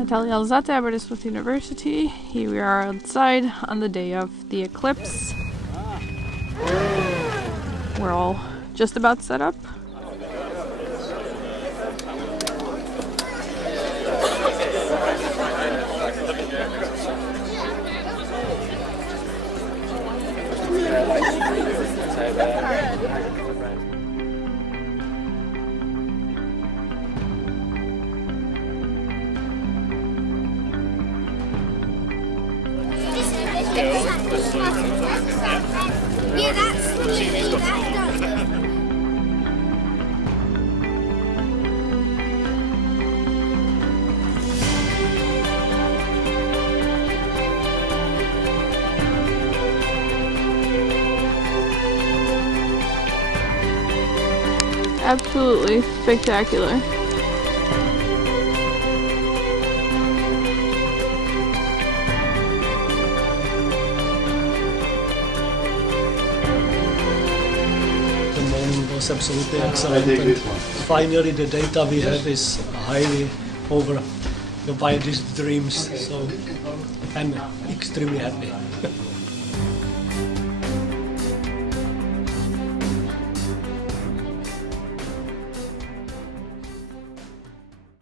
Natalia Alzate, Aberystwyth University. Here we are outside on the day of the eclipse. We're all just about set up. Yeah, that's Absolutely spectacular. The morning was absolutely excellent, and finally the data we have is highly over the wildest dreams, so I'm extremely happy.